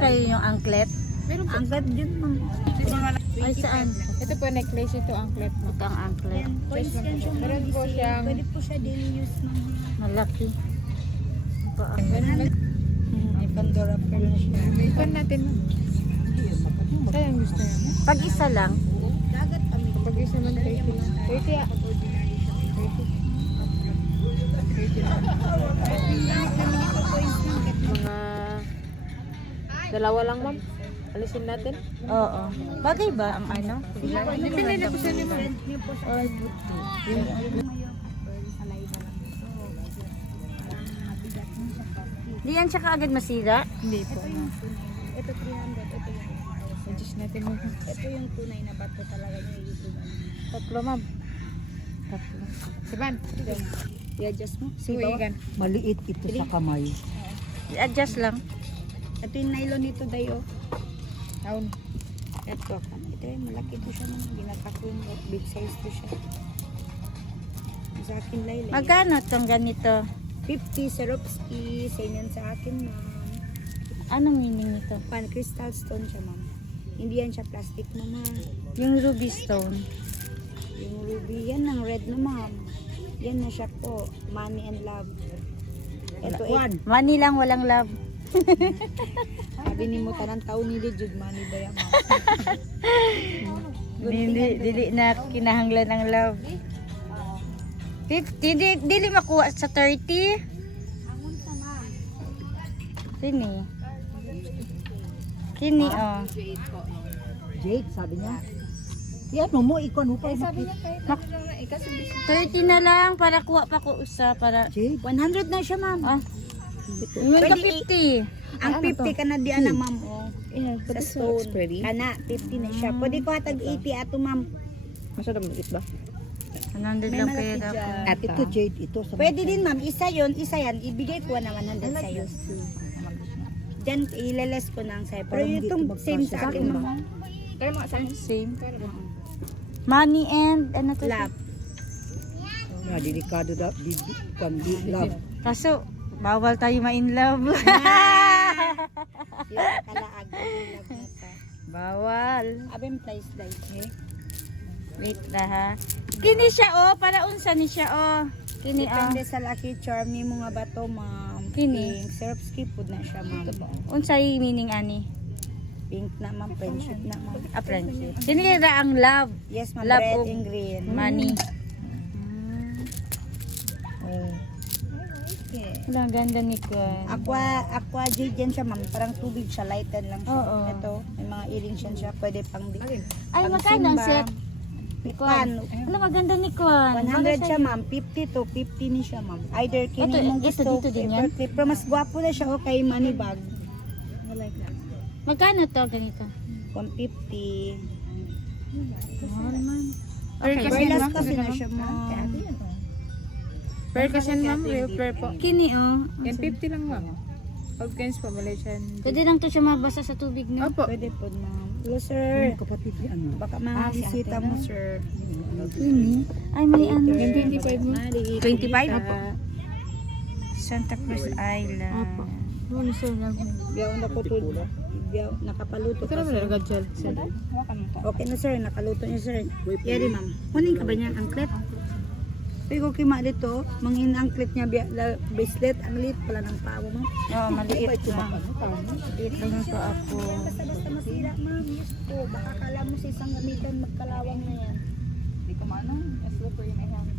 kayo yung anklet? Meron po. Angkat yun, ma'am. Ay, saan? Ito po necklace, ito anklet mo. Ito ang anklet. Yan, coins yan siya, ma'am. Meron po siyang... Pwede po siya daily use, ma'am. Malaki. May Pandora pearl na siya. Ipan natin mo. Kaya ang gusto niya. Pag isa lang, Dagat kami. Kapag isa man 30 lang. 30 ah. 30 lang. Mga dalawa lang ma'am. Alisin natin. oo. Bagay ba ang ano? Hindi na po siya ni ma'am. Ay, di yan siya kaagad masira? Hindi po. Ito 300, ito yung Adjust natin mo. ito yung tunay na bato talaga niya YouTube. Tatlo ma'am. Tatlo. Siban. I-adjust mo. Suwigan. Maliit ito sa kamay. I-adjust lang. Ito yung nylon nito, Dayo. Taon. Ito yung malaki to siya, ma'am. Ginakakong big size to siya. Sa akin, Laila. Magkano itong ganito? 50 Swarovski. Same yan sa akin, ma'am. Anong meaning nito? Pan crystal stone siya, ma'am. Hindi yan siya plastic, ma'am. Yung ruby stone. Yung ruby, yan ang red na, ma'am. Yan na siya po. Money and love. Ito, Money lang, walang love. sabi ni mo, tanang taon ni Jude, money ba yan, ma'am? Dili na kinahanglan ng love. 50, dili makuha sa 30. Angon sa, ma'am. Kini. Kini, oh. Jade, sabi niya. Yan mo, ikaw mo pa. Sabi niya kahit 30 na lang para kuha pa ko usa para. Jade, 100 na siya, ma'am. Ah, yung ka 50. Ang 50 ka na diyan na, ma'am, oh. but Sa this looks stone. pretty. Kana, 50 na siya. Pwede ko hatag 80 ato, ma'am. Masyado maliit ba? 100 May lang malaki pera ko. dyan. ito Jade, ito sa Pwede din, ma'am. Isa yon, isa yan. Ibigay ko na 100 sa'yo. Diyan, ileles ko na ang sa'yo. Pero Parang itong dito same sa akin, magkasya, ma'am. Kaya mga saan? Same. Money and ano to? Love. na delikado da di love. Kaso bawal tayo ma-in love. Yung kalaag. Love na ta. Bawal. Abem place dahil, eh. Wait na ha. Kini siya oh, para unsa ni siya oh. Kini oh. Depende sa lucky charm ni mga bato, ma'am. Kini? Pink. Syrupski food na siya, ma'am. Unsay meaning ani? Pink na, ma'am. Friendship na, ma'am. A friendship. Sinira ang love, Yes, ma'am. Love Red of and green. money. Oh. Wala, ganda ni Kwan. Aqua jade yan siya, ma'am. Parang tubig siya. Lighten lang siya. Oo. Ito, may mga earrings yan siya. Pwede pang di. Ay, pang magkano ang simba. set? Kwan. Ano maganda ni Kwan? 100 siya, ma'am. 50 to 50 ni siya, ma'am. Either kini Ito, mong ito gusto. dito din yan? paper clip. Pero mas gwapo na siya, okay, money bag. I like that. Magkano to ganito? 150. Mahal man. Okay, Kasi Perlas ma'am, kasi na siya, ma'am. Per kasi yan ma'am, real per po. Kini oh. Yan 50 lang ma'am. Pag coins pa, Malaysian. Pwede lang to siya mabasa sa tubig no? Opo. Pwede po, ma'am. Hello, sir. Yung kapatid ni ano. Baka mga bisita mo, sir. Kini. Ay, may ano. Yung 25 mo. 25? Opo. Santa Cruz Island. Opo. Ano sir lang? Biyaw na po to. Biyaw, nakapaluto Ito ka, naman sir. nalagad gel. Okay na, sir. Nakaluto niya, sir. Yari, ma'am. Kunin ka ba niya ang angklet? Pero kima dito, mangin angklet niya, bracelet, ang liit pala ng paa mo, ma'am. Oo, maliit lang. Maliit lang yung pa ako. Basta-basta masira, ma'am. Yes po. Baka kala mo sa isang gamitan, magkalawang na yan. Hindi ko maano. Slipper yung may hand.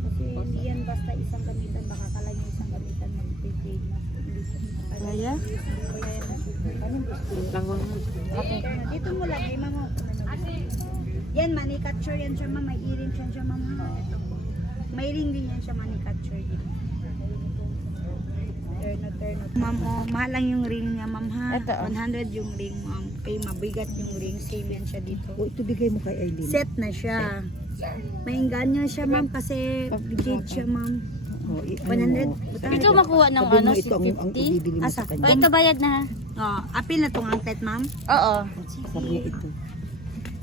Kasi hindi yan basta isang gamitan, baka kala niyo isang gamitan, mag-prepaid na. Kaya? Langwang mo. Dito mo lang, ay ma'am. Yan, money catcher yan siya, ma'am. May earring siya, ma'am. Ito po. May ring din yan siya, money catcher din. Turn. Ma'am, oh, mahal lang yung ring niya, ma'am, ha? Ito, oh. 100 yung ring, ma'am. Kay mabigat yung ring, same yan siya dito. O ito bigay mo kay Eileen. Set na siya. May ganyan siya, ma'am, kasi jade siya, ma'am. O, 100. Ito makuha ng Sabi ano, mo si ito ang 50? ibibili mo Asa? sa O, kanya. ito bayad na ha? Oh, apil na tong angklet, ma'am. Oo. Sabi niya ito.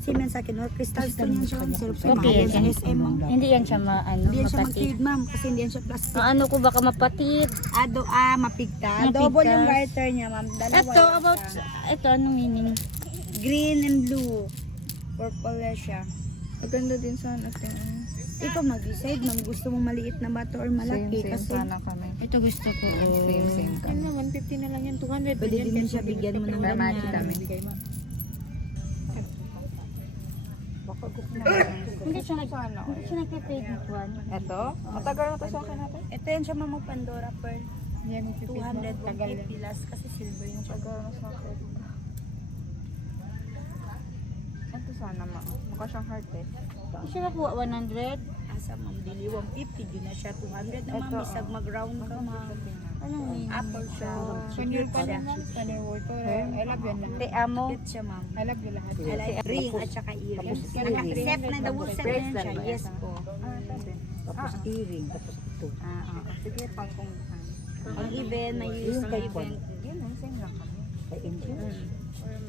same yan sa akin. Or crystal stone yan siya, ma'am. Sir, Okay, mahal yan sa yan. SM, ma'am. Hindi yan siya Hindi yan siya mapatid. mag-trade, ma'am, kasi hindi yan siya plastic. Ano ko baka mapatid? Mapigta. Mapigta. Double yung garter niya, ma'am. Dalawa Ito, yan about, siya. ito, anong meaning? Green and blue. Purple na siya. Maganda din sana ito. Ikaw mag-decide, ma'am. Gusto mo maliit na bato or malaki? Kasi kami. Ito gusto ko. Ano naman, 150 na lang yan, 200. pwede din siya bigyan mo ng Mamati ganyan. kami. Hindi siya nagpipig ng one. Ito? Matagal na to sa akin natin. Ito yan siya, ma'am, Pandora Pearl. Yan, 200, Tagal 150 last kasi silver yung siya. Tagal na sa akin. Ito sana mukha siyang heart eh. Hindi siya nakuha 100. Asa, ma'am, dili 150. Yun na siya, 200 na, ma'am. Ito, Isag mag-round ka, ma'am. Anong meaning? Apple siya. Panir Cute pa siya. naman. Panir word ko. I love yan lahat. Te amo. Cute siya, ma'am. I love you lahat. I like ring at saka earrings. Naka-set na, double set na yan siya. Yes po. Tapos earring, tapos ito. Sige, pang kung Pag event, may use Yung ng kay event. Yun, same lang kami. Kay Angel.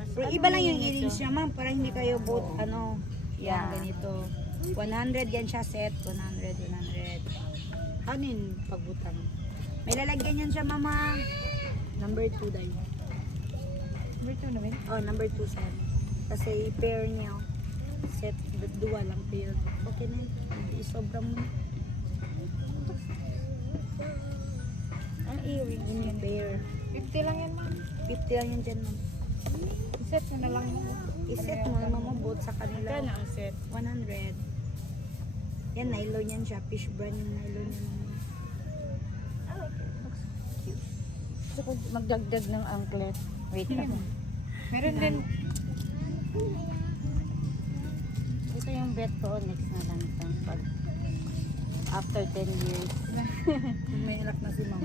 Pero iba lang yung earrings niya, ma'am. Para hindi kayo both, Yeah. ganito. 100 yan siya set. 100. Ano yung pagbutang? May lalagyan yan siya, mama. Number 2 dahil. Number 2 namin. Oh, number 2 set. Kasi pair niya. Set, dua lang pair. Okay na yun. Isobra mo. Ang earring yun yung pair. 50 lang yan, ma'am. 50 lang yan dyan, ma'am. Set mo na lang. I-set mo na mamabot sa kanila. Kaya ang set. 100. Yan, nylon yan siya. Fish brand yung nylon yan. Gusto ko magdagdag ng anklet. Wait lang. Meron din. Ito yung bet ko. Next na lang ito. Pag after 10 years. May anak na si ma'am.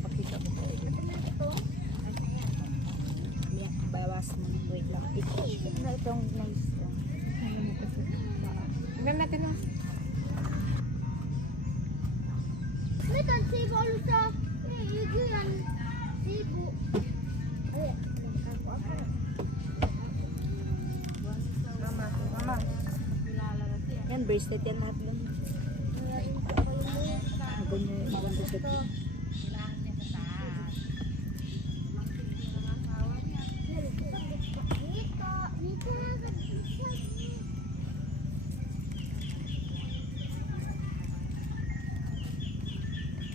Pakita mo ko. Bawas mo. Wait lang. Na itong nice. Tignan natin yung. Medan sibo sa yugo yan. Sibo. Ay, Yan, bracelet yan lahat lang. Maganda siya. Dito na sa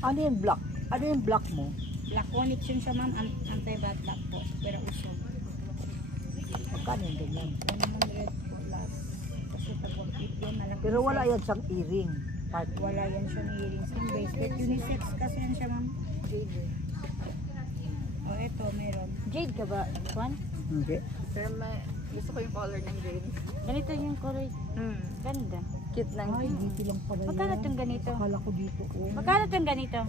Ano yung black? Ano yung black mo? Black onyx yun siya, ma'am. Anti-bad luck po. Pero usog. Magkano yung ganyan? 100 po last. Kasi pag 150 yan, malaki. Pero wala yan siyang earring. Part. Wala yan siya ng earrings. Yung bracelet, unisex kasi yan siya, ma'am. Jade. Oh, eto, meron. Jade ka ba? Juan? Hindi. Pero gusto ko yung color ng green. Ganito yung color. Ganda. Cute lang. Ay, dito lang pala yan. Magkano itong ganito? Akala ko dito. Oh. Magkano itong ganito?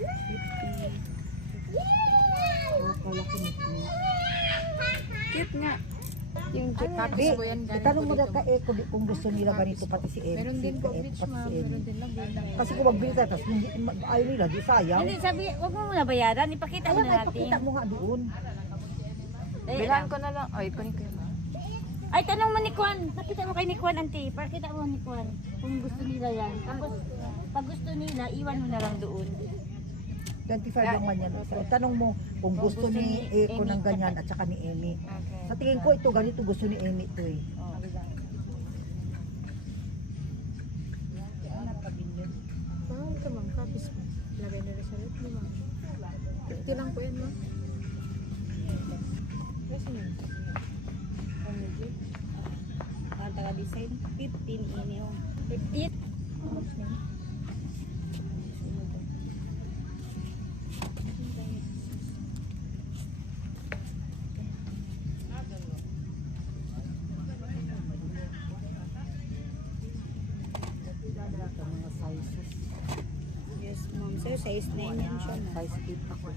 Akala ko dito. Cute nga. Yung Di, tapos ko yan ganito itanong mo na dito. ka Eko kung gusto nila ganito pati si Eko. Meron din po Eko, beach, pati ma'am. si Eko. Meron din lang green. Kasi kung magbili ka, tapos ayaw nila, di sayang. Hindi, sabi, huwag mo muna bayaran. Ipakita mo Kaya na nga, natin. ipakita mo nga doon. Dali Bilan lang. ko na lang. Ay, kunin ko yun. Ay, tanong mo ni Kwan. Pakita mo kay ni Kwan, auntie. Pakita mo ni Kwan. Kung gusto nila yan. Tapos, pag gusto nila, iwan mo na lang doon. 25 lang man yan. So, tanong mo kung gusto ni Eko ng ganyan at saka ni Amy. Okay. Sa tingin ko ito, ganito gusto ni Amy ito eh. Mahal ka, ma'am. Kapis mo. Lagay na rin sa rep mo, ma'am. 50 lang po yan, ma'am. Yes, ma'am. Ang taga-design, 15 inyo. 15. Ito mga sizes. Yes, ma'am. Sir, size 9 yan siya, ma'am. Size 8 ako.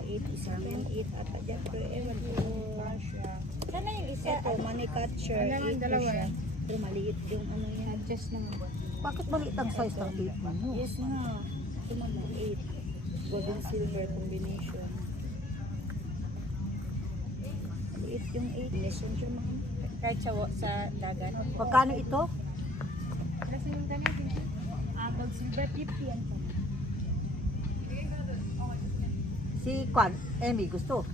8 isa, 8 ata dyan. Pero ewan ko kung siya. Sana yung isa. Ito, money catcher. Ano lang, 8 dalawa. siya. Pero maliit yung ano yan. Adjust na nga. Bakit maliit ang size ng 8 mo? Yes nga. Ito ma'am, 8. Gold and silver combination. Maliit yung 8. Lesson siya, ma'am. Kahit sa dagat. Pagkano ito? Pag silver 50 yan po. Si Kwan, Emmy, gusto?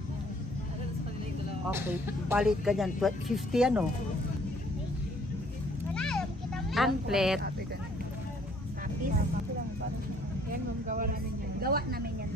Okay, palit ganyan, 50 ano? Anklet. Yan, ma'am, gawa namin yan. Gawa namin yan.